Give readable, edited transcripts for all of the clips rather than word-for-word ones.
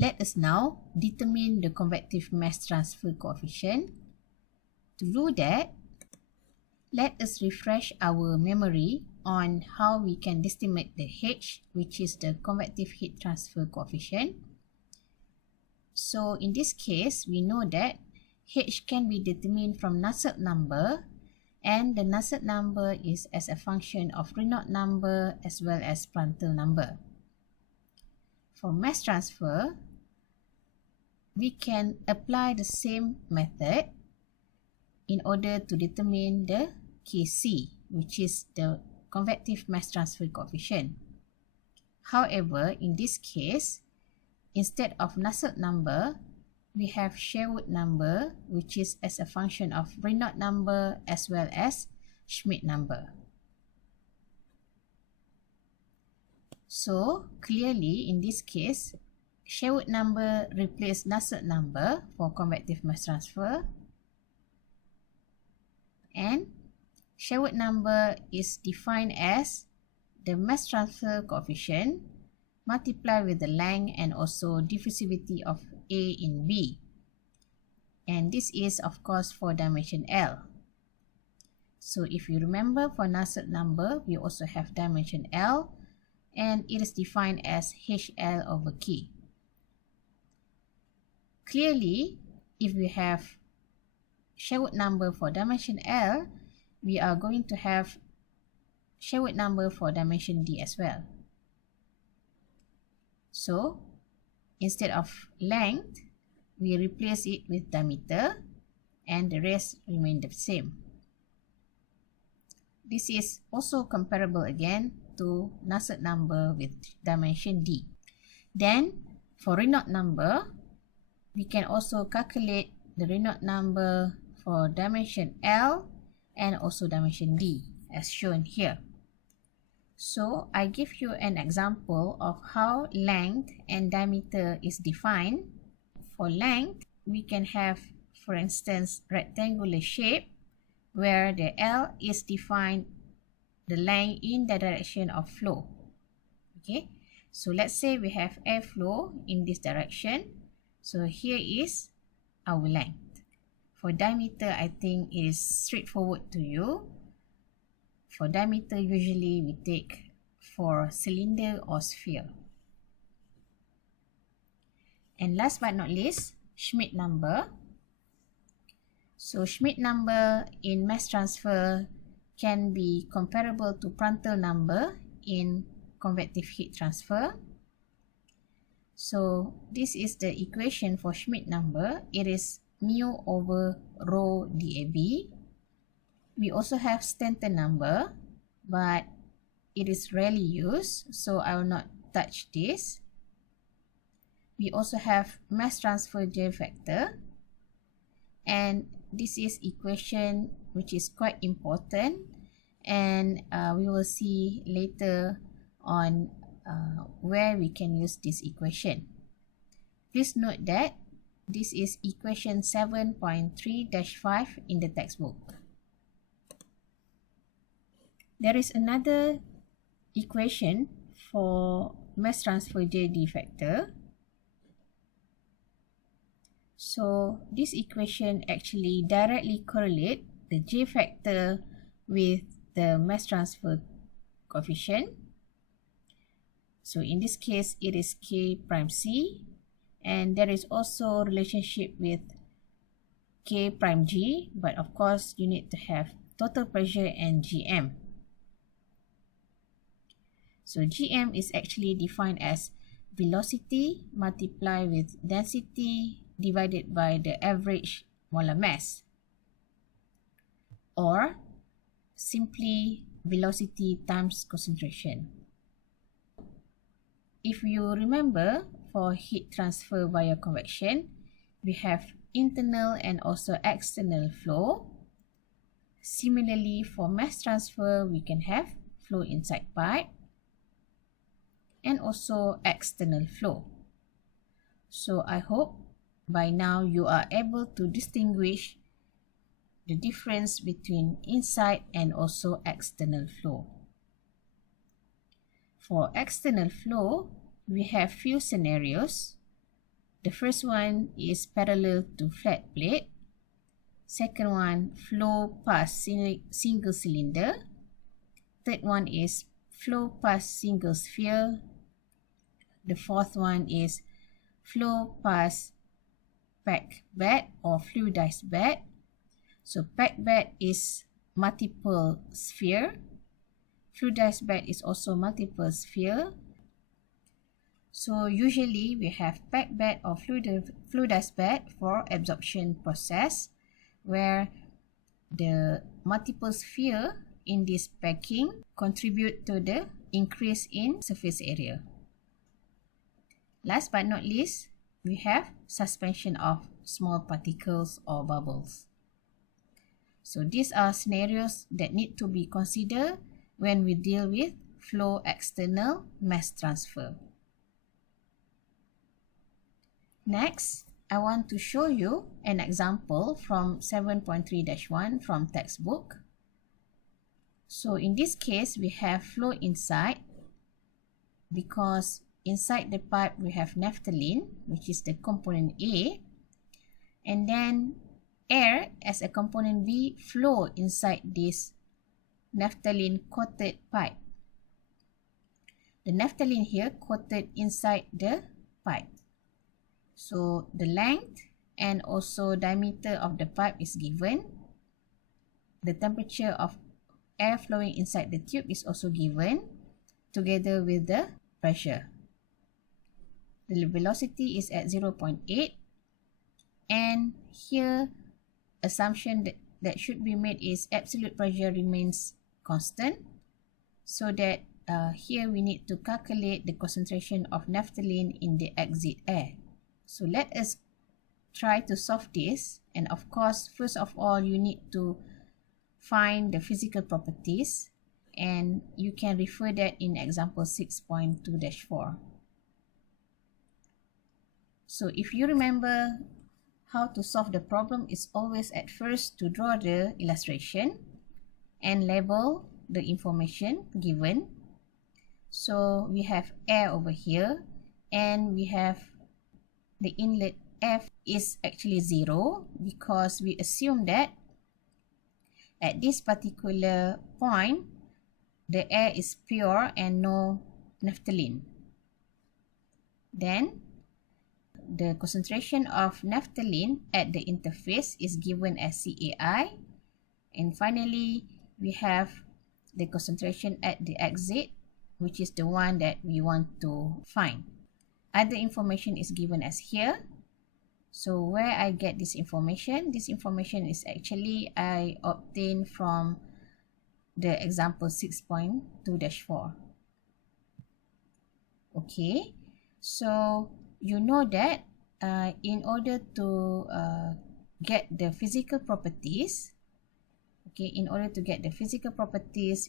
Let us now determine the convective mass transfer coefficient. To do that, let us refresh our memory on how we can estimate the H, which is the convective heat transfer coefficient. So in this case, we know that H can be determined from Nusselt number, and the Nusselt number is as a function of Reynolds number as well as Prandtl number. For mass transfer, we can apply the same method in order to determine the Kc, which is the convective mass transfer coefficient. However, in this case, instead of Nusselt number, we have Sherwood number, which is as a function of Reynolds number as well as Schmidt number. So, clearly in this case, Sherwood number replaces Nusselt number for convective mass transfer, and Sherwood number is defined as the mass transfer coefficient multiplied with the length and also diffusivity of A in B. And this is of course for dimension L. So if you remember, for Nusselt number, we also have dimension L, and it is defined as HL over K. Clearly, if we have Sherwood number for dimension L, we are going to have Sherwood number for dimension D as well. So, instead of length, we replace it with diameter, and the rest remain the same. This is also comparable again to Nusselt number with dimension D. Then, for Reynolds number, we can also calculate the Reynolds number for dimension L and also dimension D, as shown here. So, I give you an example of how length and diameter is defined. For length, we can have, for instance, rectangular shape, where the L is defined the length in the direction of flow. Okay, so let's say we have airflow in this direction. So here is our length. For diameter, I think it is straightforward to you. For diameter, usually we take for cylinder or sphere. And last but not least, Schmidt number. So Schmidt number in mass transfer can be comparable to Prandtl number in convective heat transfer. So this is the equation for Schmidt number. It is mu over rho dAB. We also have Stanton number, but it is rarely used, so I will not touch this. We also have mass transfer J factor, and this is equation which is quite important, and we will see later on where we can use this equation. Please note that this is equation 7.3-5 in the textbook. There is another equation for mass transfer JD factor. So this equation actually directly correlates the J factor with the mass transfer coefficient. So in this case, it is K prime C, and there is also relationship with K prime G, but of course you need to have total pressure and GM. So GM is actually defined as velocity multiplied with density divided by the average molar mass, or simply velocity times concentration. If you remember, for heat transfer via convection, we have internal and also external flow. Similarly, for mass transfer, we can have flow inside pipe and also external flow. So I hope by now you are able to distinguish the difference between inside and also external flow. For external flow, we have few scenarios. The first one is parallel to flat plate. Second one, flow past single cylinder. Third one is flow past single sphere. The fourth one is flow past packed bed or fluidized bed. So packed bed is multiple sphere. Fluidized bed is also multiple sphere. So usually we have packed bed or fluidized bed for absorption process, where the multiple sphere in this packing contribute to the increase in surface area. Last but not least, we have suspension of small particles or bubbles. So these are scenarios that need to be considered when we deal with flow external mass transfer. Next, I want to show you an example from 7.3-1 from textbook. So in this case, we have flow inside, because inside the pipe we have naphthalene, which is the component A, and then air as a component B flow inside this naphthalene coated pipe. The naphthalene here coated inside the pipe. So the length and also diameter of the pipe is given. The temperature of air flowing inside the tube is also given, together with the pressure. The velocity is at 0.8, and here assumption that should be made is absolute pressure remains constant, so that here we need to calculate the concentration of naphthalene in the exit air. So let us try to solve this, and of course, first of all, you need to find the physical properties, and you can refer that in example 6.2-4. So if you remember how to solve the problem, is always at first to draw the illustration and label the information given. So we have air over here, and we have the inlet F is actually 0, because we assume that at this particular point, the air is pure and no naphthalene. Then, the concentration of naphthalene at the interface is given as CAI. And finally, we have the concentration at the exit, which is the one that we want to find. Other information is given as here. So where I get this information is actually I obtained from the example 6.2-4. Okay, so you know that in order to get the physical properties,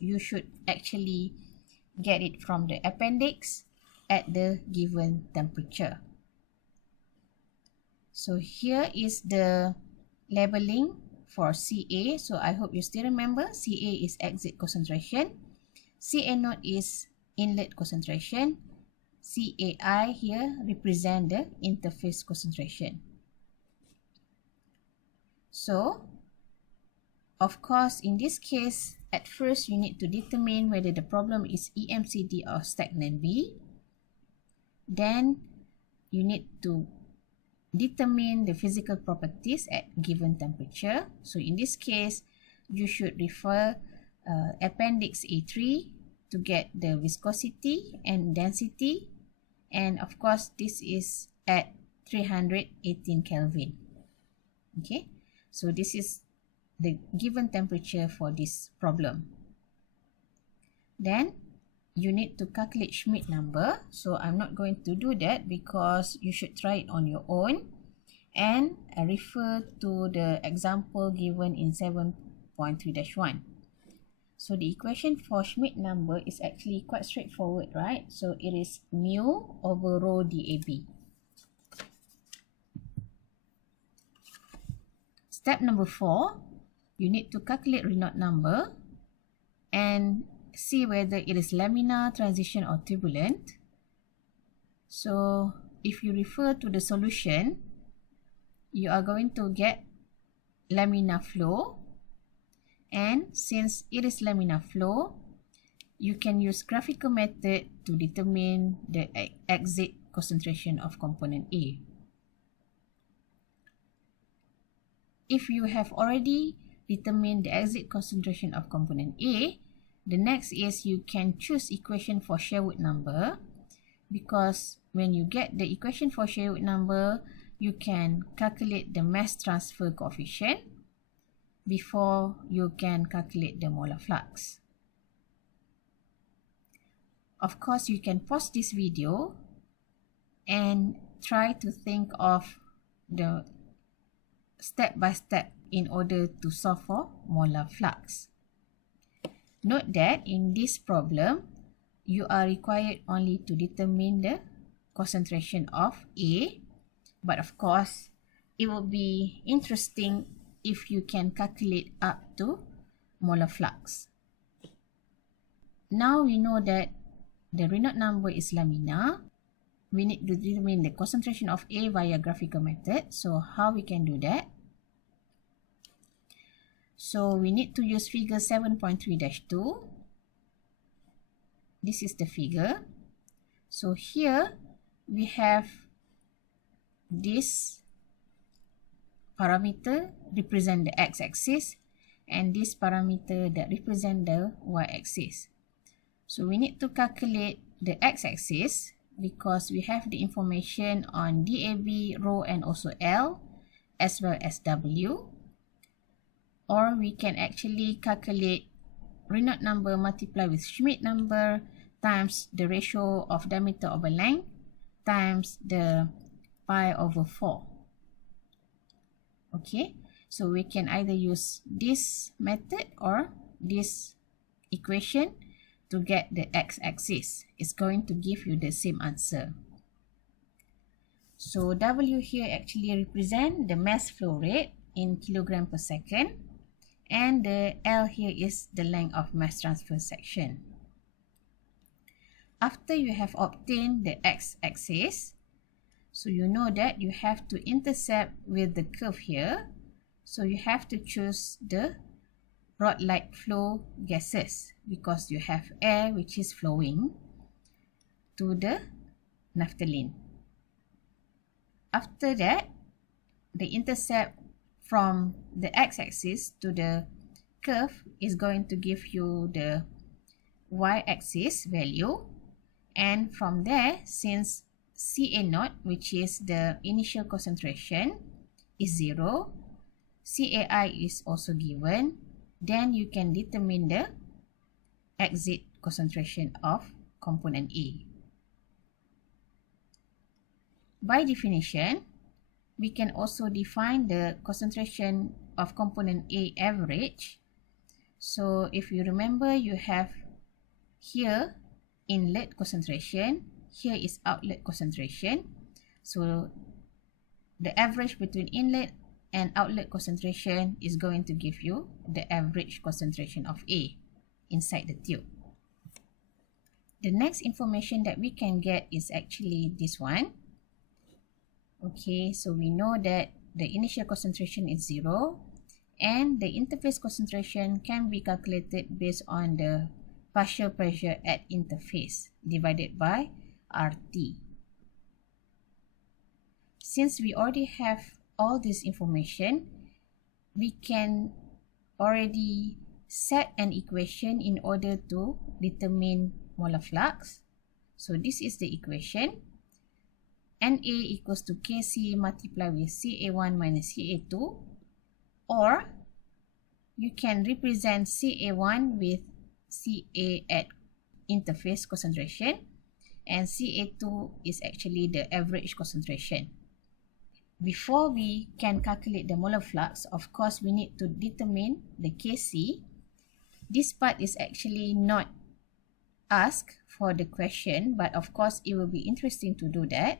you should actually get it from the appendix at the given temperature. So here is the labeling for CA. So I hope you still remember, CA is exit concentration, CA0 is inlet concentration, CAI here represent the interface concentration. So, of course, in this case, at first you need to determine whether the problem is EMCD or stagnant B. Then you need to determine the physical properties at given temperature. So in this case, you should refer appendix A3 to get the viscosity and density, and of course this is at 318 Kelvin. Okay, so this is the given temperature for this problem. Then you need to calculate Schmidt number. So I'm not going to do that because you should try it on your own, and refer to the example given in 7.3-1. So the equation for Schmidt number is actually quite straightforward, right? So it is mu over rho dAB. Step number 4, you need to calculate Reynolds number and see whether it is laminar, transition or turbulent. So if you refer to the solution, you are going to get laminar flow, and since it is laminar flow, you can use graphical method to determine the exit concentration of component A. If you have already determined the exit concentration of component A, the next is you can choose equation for Sherwood number, because when you get the equation for Sherwood number, you can calculate the mass transfer coefficient before you can calculate the molar flux. Of course, you can pause this video and try to think of the step-by-step in order to solve for molar flux. Note that in this problem, you are required only to determine the concentration of A, but of course, it will be interesting if you can calculate up to molar flux. Now we know that the Reynolds number is laminar. We need to determine the concentration of A via graphical method. So how we can do that? So we need to use figure 7.3-2. This is the figure. So here we have this parameter represent the x-axis and this parameter that represent the y-axis. So we need to calculate the x-axis because we have the information on DAB, rho and also L as well as W. Or we can actually calculate Reynolds number multiplied with Schmidt number times the ratio of diameter over length times the pi over 4. Okay, so we can either use this method or this equation to get the x-axis. It's going to give you the same answer. So W here actually represent the mass flow rate in kilogram per second, and the L here is the length of mass transfer section. After you have obtained the x-axis, so you know that you have to intercept with the curve here. So you have to choose the rod-like flow gases because you have air which is flowing to the naphthalene. After that, the intercept from the x-axis to the curve is going to give you the y-axis value, and from there, since Ca0, which is the initial concentration, is 0, Cai is also given, then you can determine the exit concentration of component A. By definition, we can also define the concentration of component A average. So if you remember, you have here inlet concentration, here is outlet concentration. So the average between inlet and outlet concentration is going to give you the average concentration of A inside the tube. The next information that we can get is actually this one. Okay, so we know that the initial concentration is 0 and the interface concentration can be calculated based on the partial pressure at interface divided by RT. Since we already have all this information, we can already set an equation in order to determine molar flux. So this is the equation. Na equals to Kc multiplied with Ca1 minus Ca2, or you can represent Ca1 with Ca at interface concentration, and Ca2 is actually the average concentration. Before we can calculate the molar flux, of course, we need to determine the Kc. This part is actually not asked for the question, but of course, it will be interesting to do that.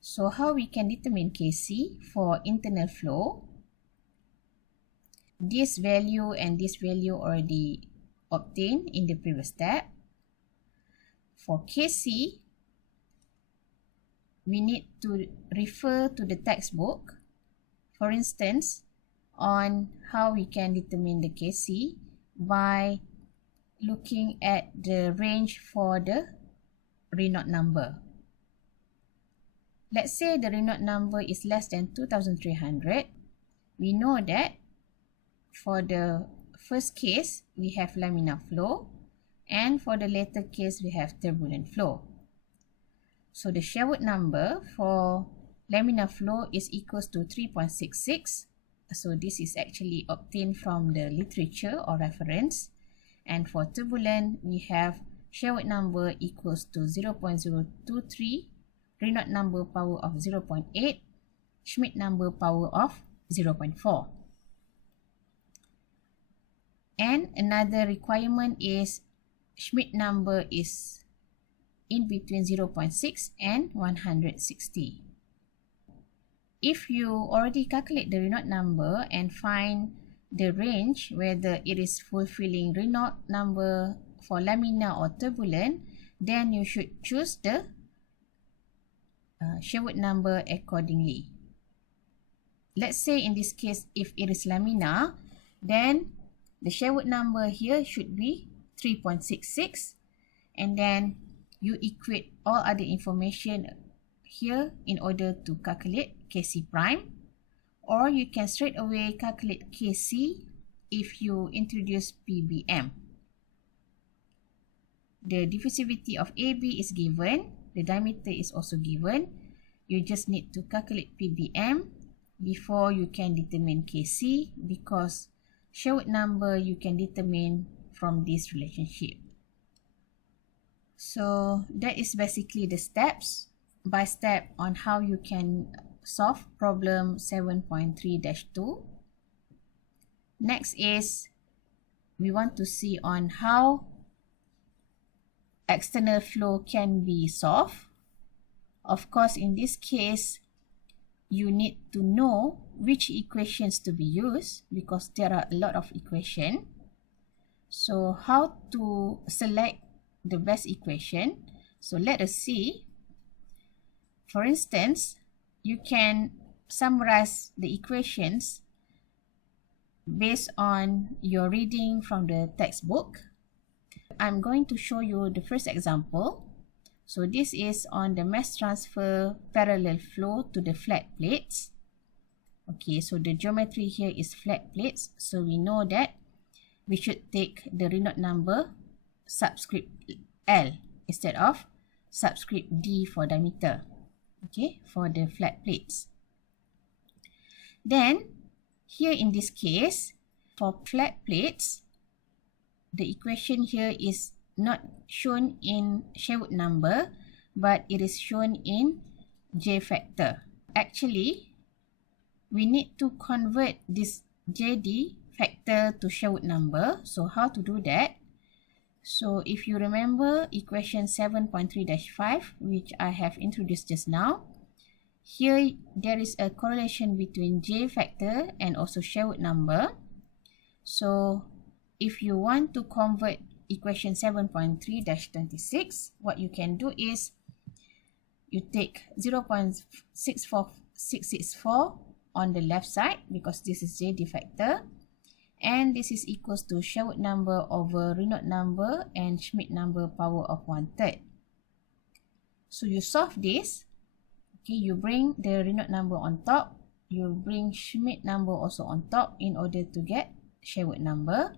So how we can determine Kc for internal flow? This value and this value already obtained in the previous step. For Kc, we need to refer to the textbook, for instance, on how we can determine the KC by looking at the range for the Renault number. Let's say the Renault number is less than 2300. We know that for the first case, we have laminar flow, and for the later case, we have turbulent flow. So the Sherwood number for laminar flow is equals to 3.66. So this is actually obtained from the literature or reference. And for turbulent, we have Sherwood number equals to 0.023, Renault number power of 0.8, Schmidt number power of 0.4. And another requirement is Schmidt number is in between 0.6 and 160. If you already calculate the Renault number and find the range whether it is fulfilling Renault number for laminar or turbulent, then you should choose the Sherwood number accordingly. Let's say in this case, if it is laminar, then the Sherwood number here should be 3.66, and then you equate all other information here in order to calculate KC prime, or you can straight away calculate KC if you introduce PBM. The diffusivity of AB is given, the diameter is also given. You just need to calculate PBM before you can determine KC, because Sherwood number you can determine from this relationship. So that is basically the steps by step on how you can solve problem 7.3-2. Next is we want to see on how external flow can be solved. Of course, in this case, you need to know which equations to be used because there are a lot of equations. So how to select the best equation? So let us see. For instance, you can summarize the equations based on your reading from the textbook. I'm going to show you the first example. So this is on the mass transfer parallel flow to the flat plates. Okay, so the geometry here is flat plates. So we know that we should take the Renault number subscript L instead of subscript D for diameter. Okay, for the flat plates. Then, here in this case, for flat plates, the equation here is not shown in Sherwood number, but it is shown in J factor. Actually, we need to convert this JD factor to Sherwood number. So how to do that? So if you remember equation 7.3-5, which I have introduced just now, here there is a correlation between J factor and also Sherwood number. So if you want to convert equation 7.3-26, what you can do is you take 0.64664 on the left side because this is JD factor, and this is equals to Sherwood number over Renault number and Schmidt number power of 1/3. So you solve this. Okay, you bring the Renault number on top, you bring Schmidt number also on top in order to get Sherwood number.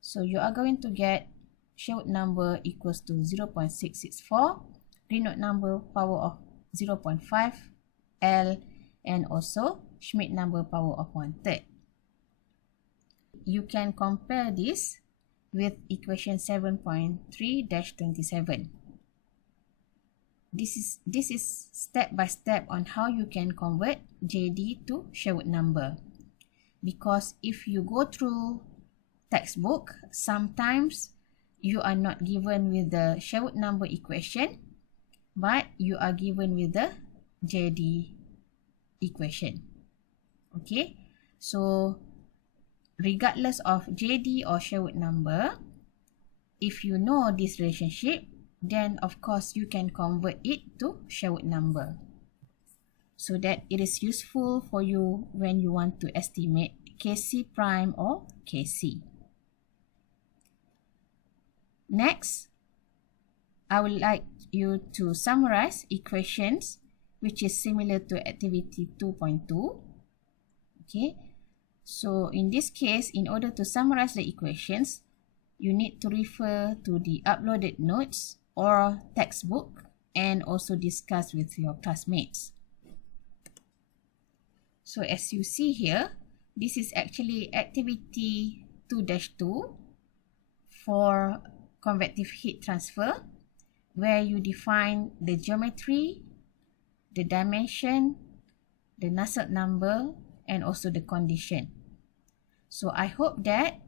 So you are going to get Sherwood number equals to 0.664, Renault number power of 0.5 L, and also Schmidt number power of 1/3. You can compare this with equation 7.3-27. This is step by step on how you can convert JD to Sherwood number. Because if you go through textbook, sometimes you are not given with the Sherwood number equation, but you are given with the JD equation. Okay, so regardless of JD or Sherwood number, if you know this relationship, then of course you can convert it to Sherwood number so that it is useful for you when you want to estimate Kc prime or Kc. Next, I would like you to summarize equations which is similar to activity 2.2. Okay, so in this case, in order to summarize the equations, you need to refer to the uploaded notes or textbook and also discuss with your classmates. So as you see here, this is actually activity 2-2 for convective heat transfer, where you define the geometry, the dimension, the Nusselt number, and also the condition. So I hope that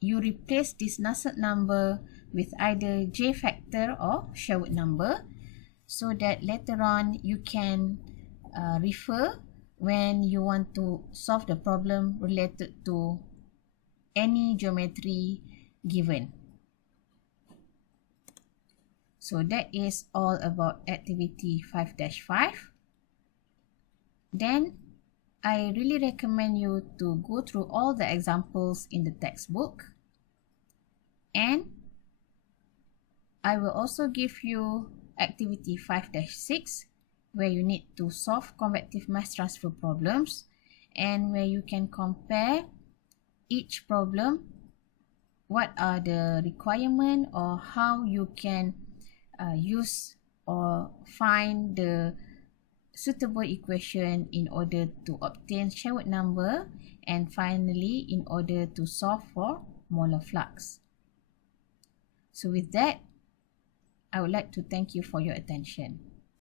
you replace this Nusselt number with either J factor or Sherwood number so that later on you can refer when you want to solve the problem related to any geometry given. So that is all about activity 5-5. Then I really recommend you to go through all the examples in the textbook, and I will also give you activity 5-6 where you need to solve convective mass transfer problems and where you can compare each problem, what are the requirements or how you can use or find the suitable equation in order to obtain Sherwood number, and finally in order to solve for molar flux. So with that, I would like to thank you for your attention.